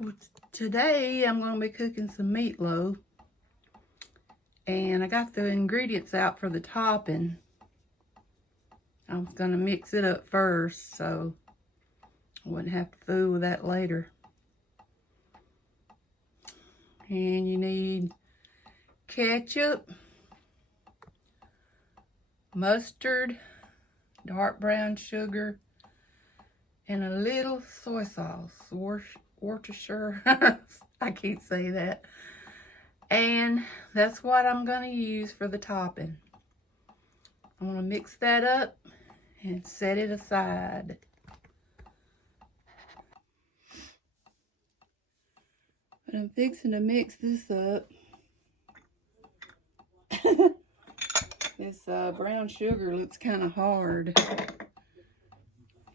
Well, today I'm going to be cooking some meatloaf, and I got the ingredients out for the topping. I'm going to mix it up first so I wouldn't have to fool with that later. And you need ketchup, mustard, dark brown sugar, and a little soy sauce. Worcestershire. I can't say that. And that's what I'm going to use for the topping. I'm going to mix that up and set it aside. But I'm fixing to mix this up. This brown sugar looks kind of hard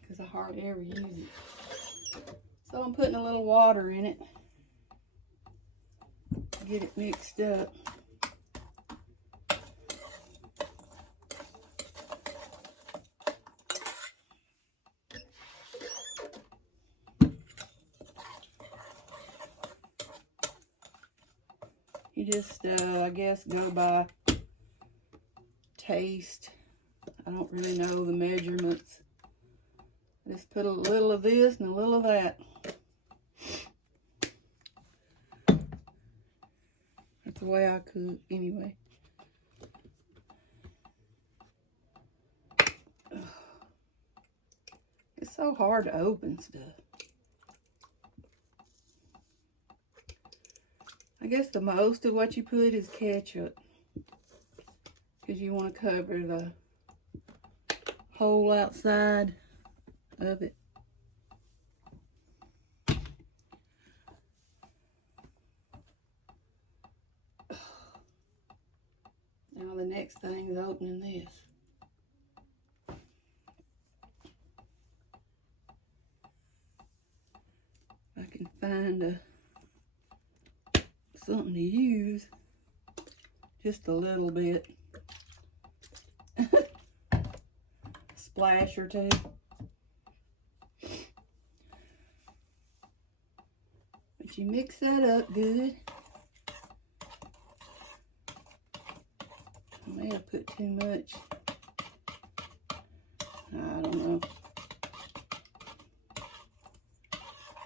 because I hardly ever use it. So I'm putting a little water in it to get it mixed up. You just, I guess, go by taste. I don't really know the measurements. Just put a little of this and a little of that. That's the way I cook anyway. It's so hard to open stuff. I guess the most of what you put is ketchup, because you want to cover the whole outside of it. Now the next thing is opening this. If I can find something to use, just a little bit. Splash or two. But you mix that up good. I may have put too much. I don't know.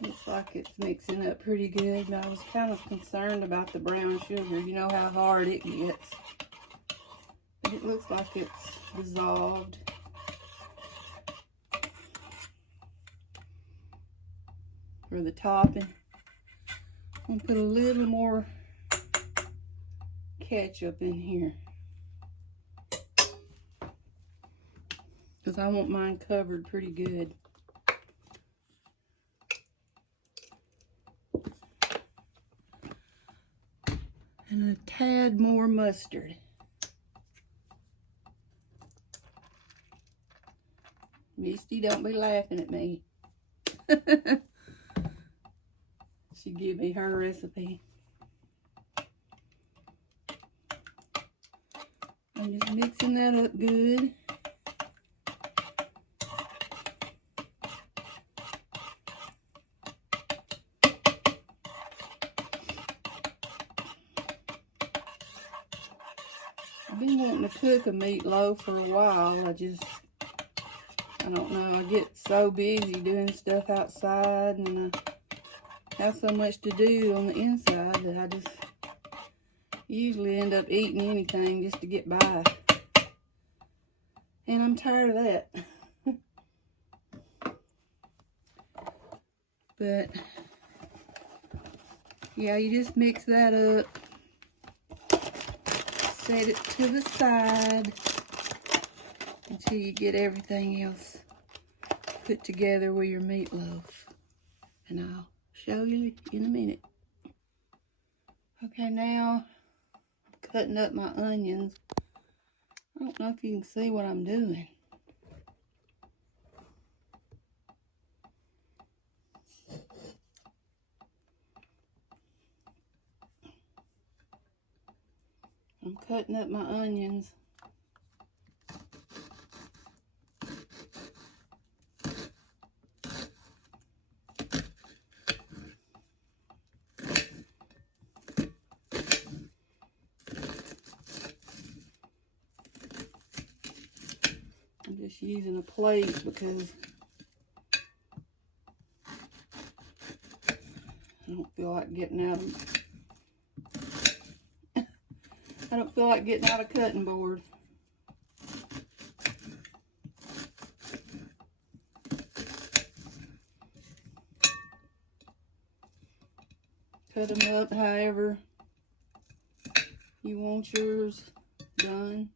Looks like it's mixing up pretty good, but I was kind of concerned about the brown sugar. You know how hard it gets. But it looks like it's dissolved. For the topping, I'm going to put a little more ketchup in here, because I want mine covered pretty good. And a tad more mustard. Misty, don't be laughing at me. She gave me her recipe. I'm just mixing that up good. I've been wanting to cook a meatloaf for a while. I don't know, I get so busy doing stuff outside, and I have so much to do on the inside that I just usually end up eating anything just to get by. And I'm tired of that. But yeah, you just mix that up. Set it to the side until you get everything else put together with your meatloaf. And I'll show you in a minute. Okay, now I'm cutting up my onions. I don't know if you can see what I'm doing. I'm cutting up my onions. just using a plate because I don't feel like getting out of I don't feel like getting out a cutting board. Cut them up however you want yours done.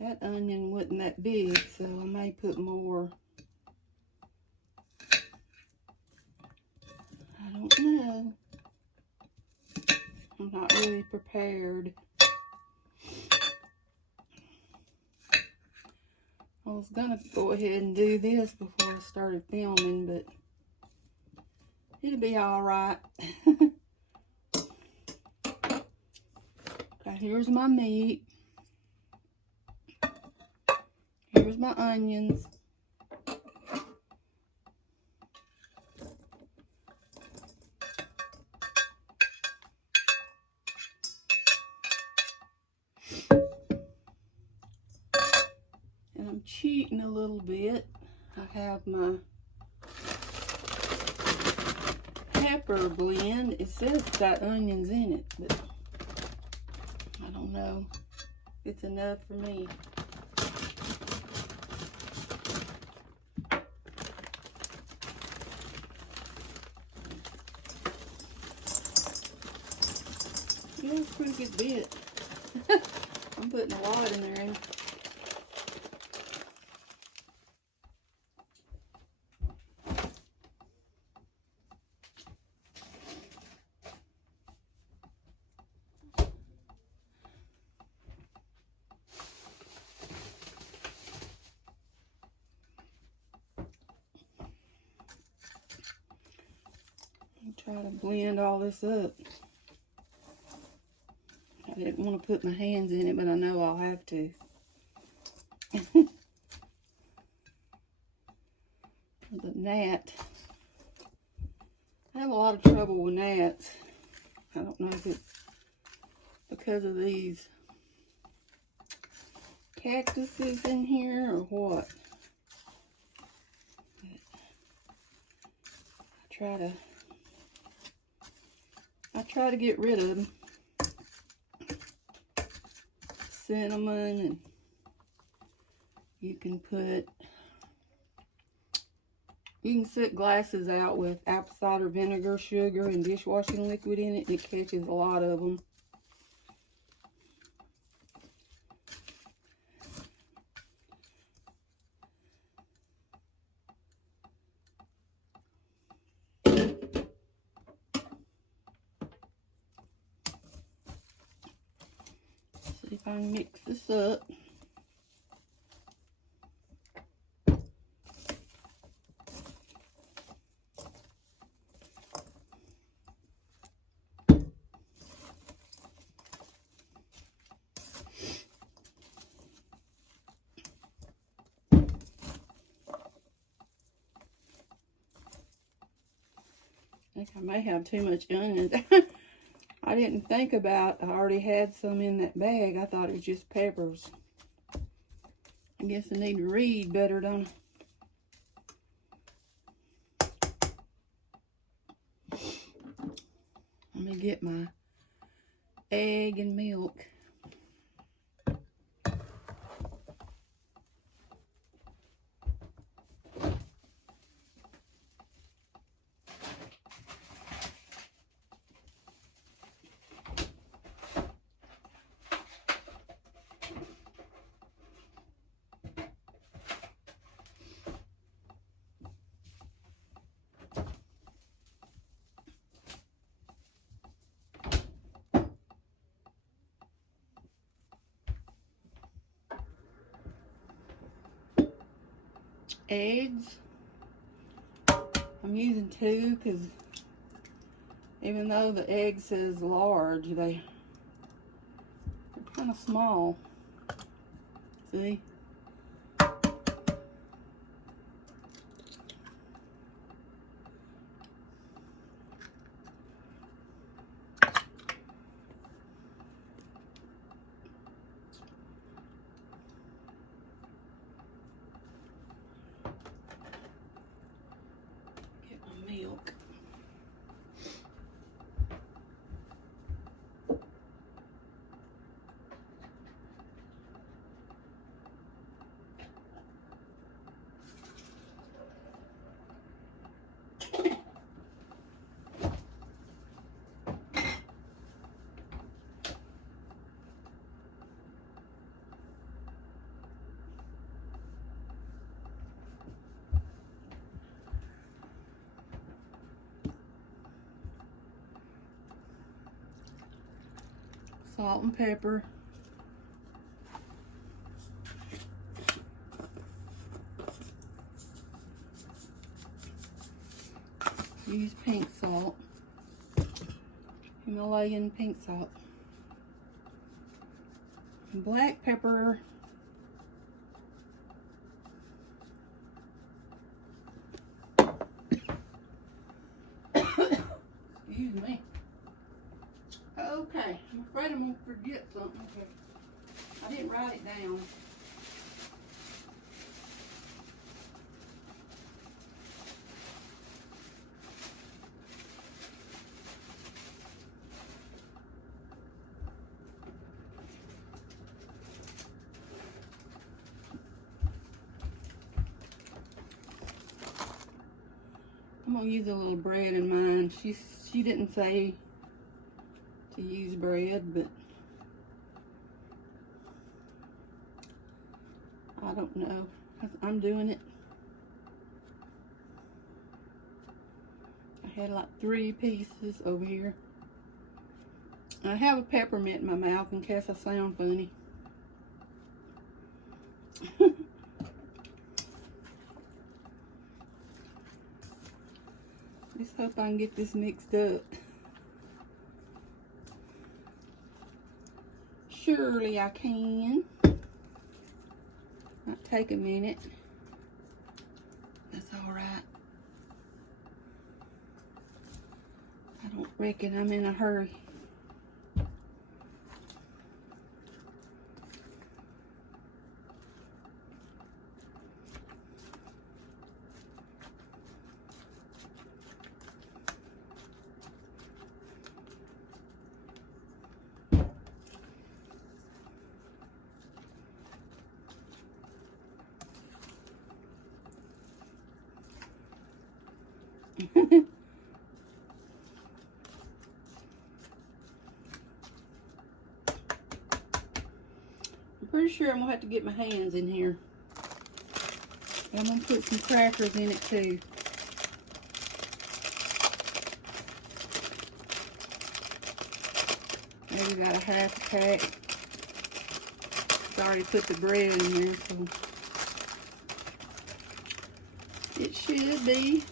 That onion wasn't that big, so I may put more. I don't know. I'm not really prepared. I was gonna go ahead and do this before I started filming, but it'll be all right. Okay, here's my meat. Here's my onions. And I'm cheating a little bit. I have my pepper blend. It says it's got onions in it, but I don't know if it's enough for me. Yeah, it's a pretty good bit. I'm putting a lot in there. Try to blend all this up. I didn't want to put my hands in it, but I know I'll have to. The gnat. I have a lot of trouble with gnats. I don't know if it's because of these cactuses in here or what. But I try to get rid of them. Cinnamon, and you can set glasses out with apple cider vinegar, sugar, and dishwashing liquid in it, and it catches a lot of them. See if I can mix this up. I think I may have too much onions. I didn't think about, I already had some in that bag. I thought it was just peppers. I guess I need to read better, don't I? Let me get my egg and milk. Eggs, I'm using 2 because even though the egg says large, they're kind of small. See? salt and pepper. Use pink salt, Himalayan pink salt. And black pepper. Excuse me. Okay, I'm afraid I'm going to forget something. Okay. I didn't write it down. I'm gonna use a little bread in mine. She didn't say to use bread, but I don't know. I'm doing it. I had like 3 pieces over here. I have a peppermint in my mouth in case I sound funny. Just hope I can get this mixed up. Surely I can. Might take a minute. That's all right. I don't reckon I'm in a hurry. I'm pretty sure I'm gonna have to get my hands in here. I'm gonna put some crackers in it too. Maybe about a half a pack. I've already put the bread in there, so it should be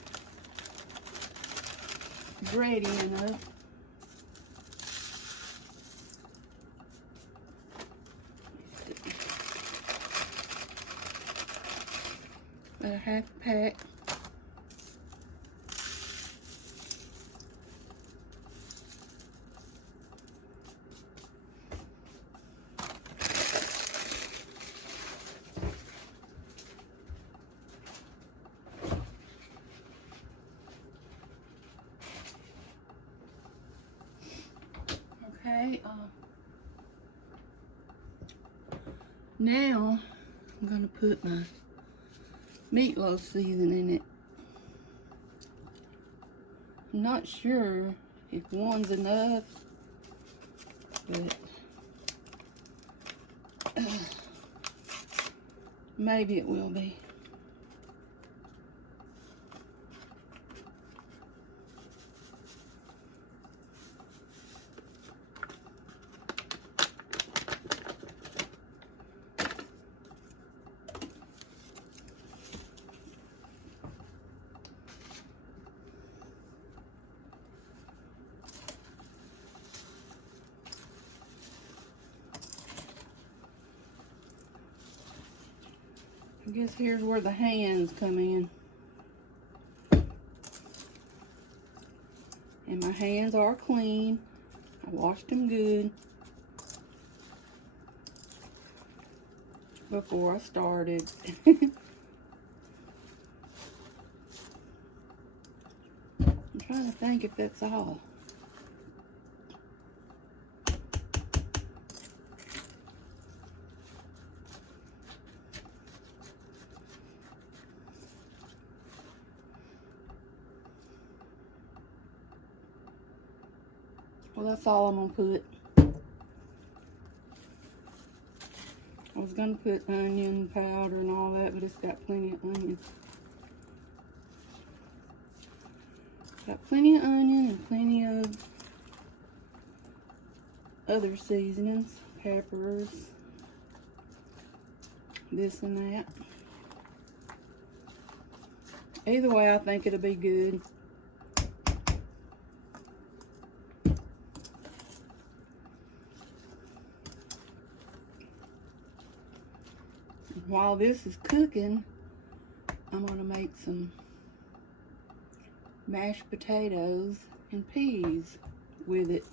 bready enough. About a half a pack. Okay, now I'm gonna put my meatloaf seasoning in it. I'm not sure if one's enough, but maybe it will be. I guess here's where the hands come in. And my hands are clean. I washed them good before I started. I'm trying to think if that's all. Well, that's all I'm gonna put. I was gonna put onion powder and all that, but it's got plenty of onion. Got plenty of onion and plenty of other seasonings, peppers, this and that. Either way, I think it'll be good. While this is cooking, I'm gonna make some mashed potatoes and peas with it.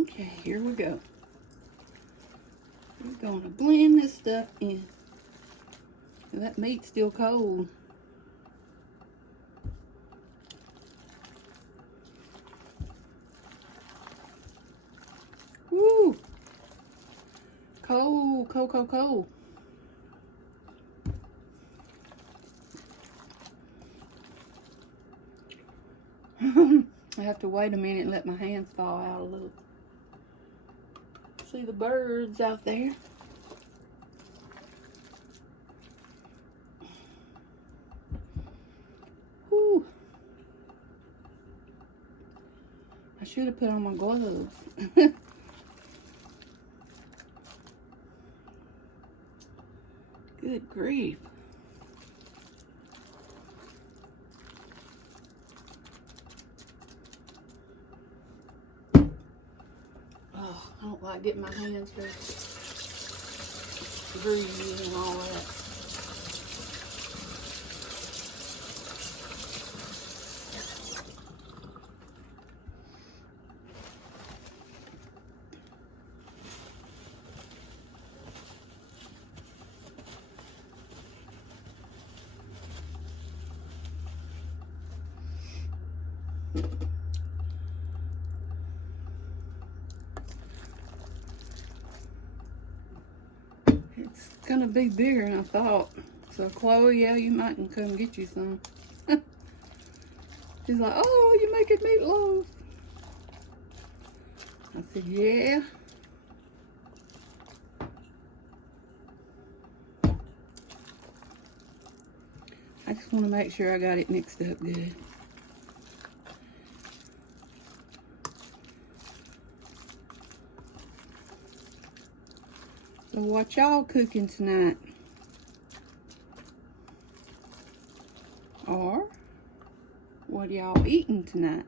Okay, here we go. We're gonna blend this stuff in. That meat's still cold. Woo! Cold, cold, cold, cold. I have to wait a minute and let my hands thaw out a little. See the birds out there? Whew. I should have put on my gloves. Good grief. Oh, I don't like getting my hands dirty. Greasy and all that. It's gonna be bigger than I thought. So Chloe, yeah, you might can come get you some. She's like, oh, you making meatloaf? I said, yeah. I just want to make sure I got it mixed up good. So what y'all cooking tonight? Or what y'all eating tonight?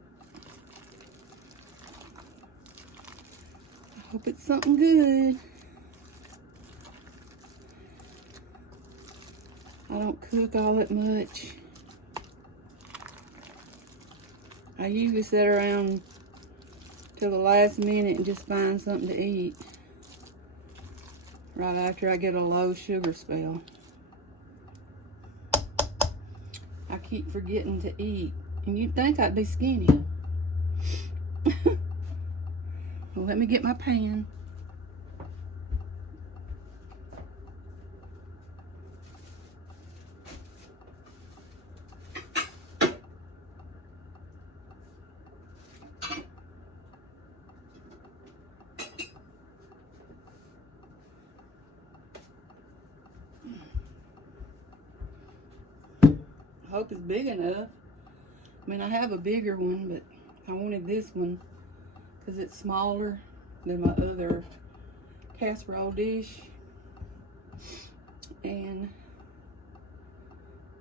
I hope it's something good. I don't cook all that much. I usually sit around till the last minute and just find something to eat. Right after I get a low sugar spell. I keep forgetting to eat. And you'd think I'd be skinny. Well, let me get my pan. I hope it's big enough. I mean, I have a bigger one, but I wanted this one because it's smaller than my other casserole dish. And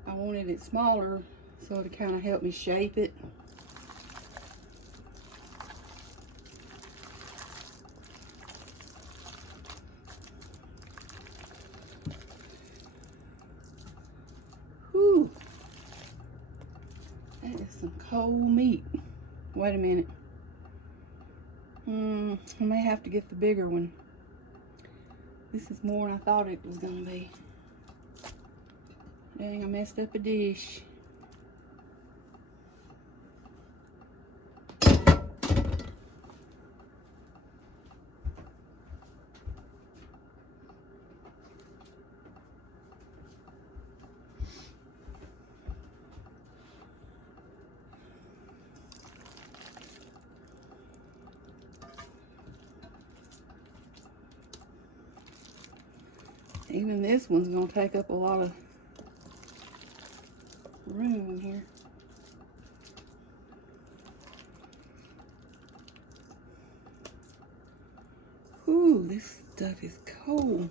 I wanted it smaller so to kind of help me shape it. Whew. That is some cold meat. Wait a minute. I may have to get the bigger one. This is more than I thought it was gonna be. Dang, I messed up a dish. Even this one's gonna take up a lot of room in here. Ooh, this stuff is cold.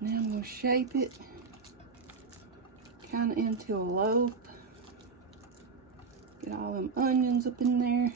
Now I'm going to shape it kind of into a loaf. Get all them onions up in there.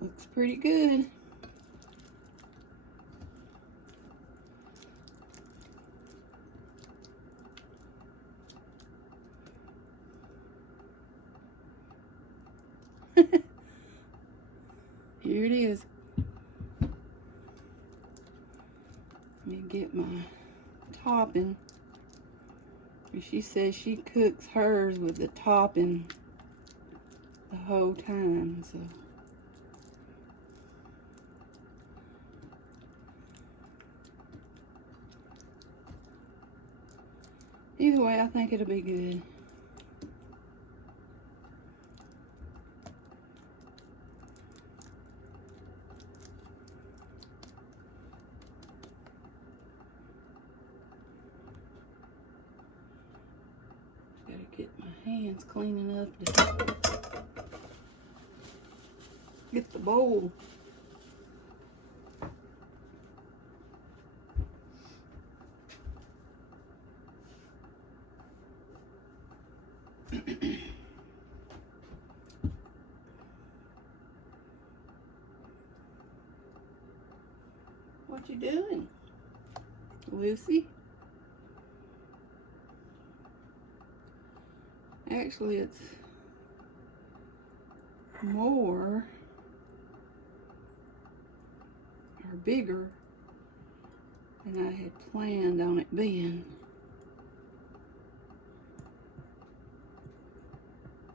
Looks pretty good. Here it is. Let me get my topping. She says she cooks hers with the topping the whole time, so. Either way, I think it'll be good. Gotta get my hands clean enough to get the bowl. What you doing, Lucy? Actually, it's more or bigger than I had planned on it being.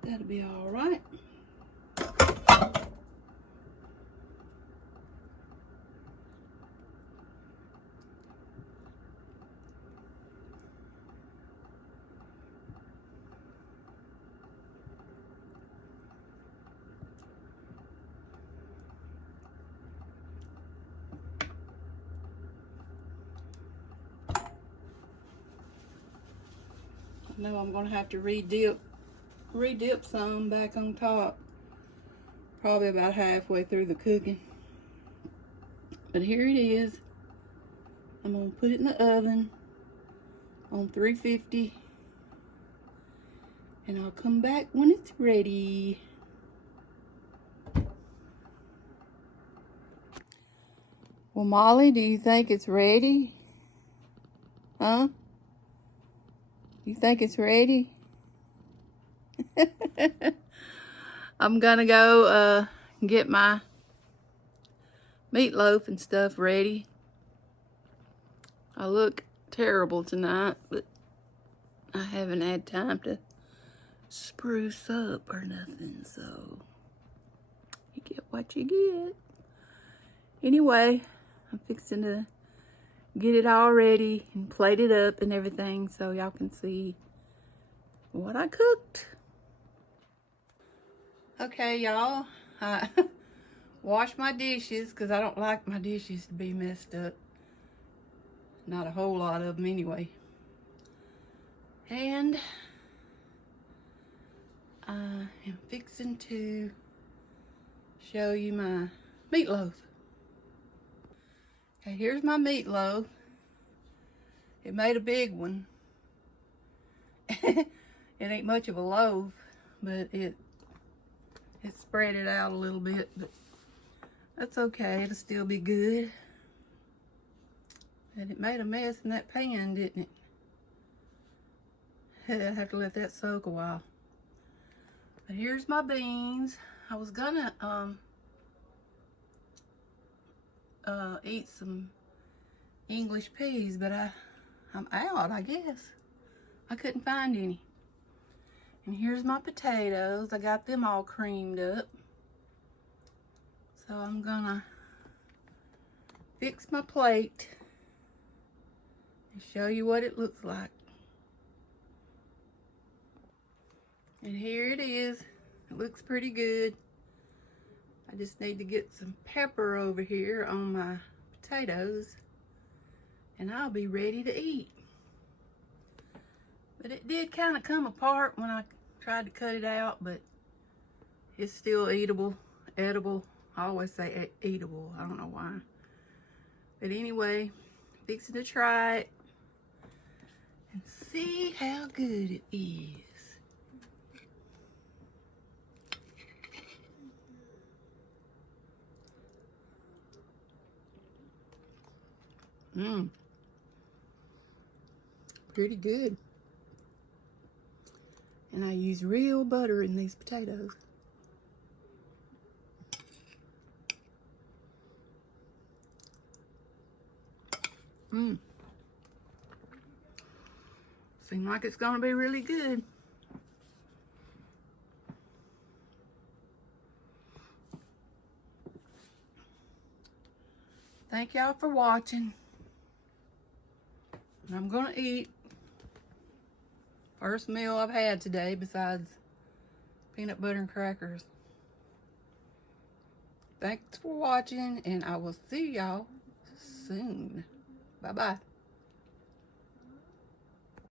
That'll be all right. I know I'm gonna have to re-dip some back on top, probably about halfway through the cooking. But here it is. I'm gonna put it in the oven on 350, and I'll come back when it's ready. Well, Molly, do you think it's ready? Huh? You think it's ready? I'm gonna go get my meatloaf and stuff ready. I look terrible tonight, but I haven't had time to spruce up or nothing, so you get what you get. Anyway, I'm fixing to get it all ready and plate it up and everything so y'all can see what I cooked. Okay, y'all, I washed my dishes because I don't like my dishes to be messed up. Not a whole lot of them anyway. And I am fixing to show you my meatloaf. Okay, here's my meatloaf. It made a big one. It ain't much of a loaf, but it spread it out a little bit, but that's okay, it'll still be good. And it made a mess in that pan, didn't it? I have to let that soak a while. But here's my beans. I was gonna eat some English peas, but I'm out, I guess. I couldn't find any. And here's my potatoes. I got them all creamed up. So I'm gonna fix my plate and show you what it looks like. And here it is. It looks pretty good. I just need to get some pepper over here on my potatoes and I'll be ready to eat. But it did kind of come apart when I tried to cut it out, but it's still eatable, edible. I always say eatable, I don't know why. But anyway, fixing to try it and see how good it is. Pretty good. And I use real butter in these potatoes. Seems like it's gonna be really good. Thank y'all for watching. I'm gonna eat. First meal I've had today besides peanut butter and crackers. Thanks for watching, and I will see y'all soon. Bye-bye.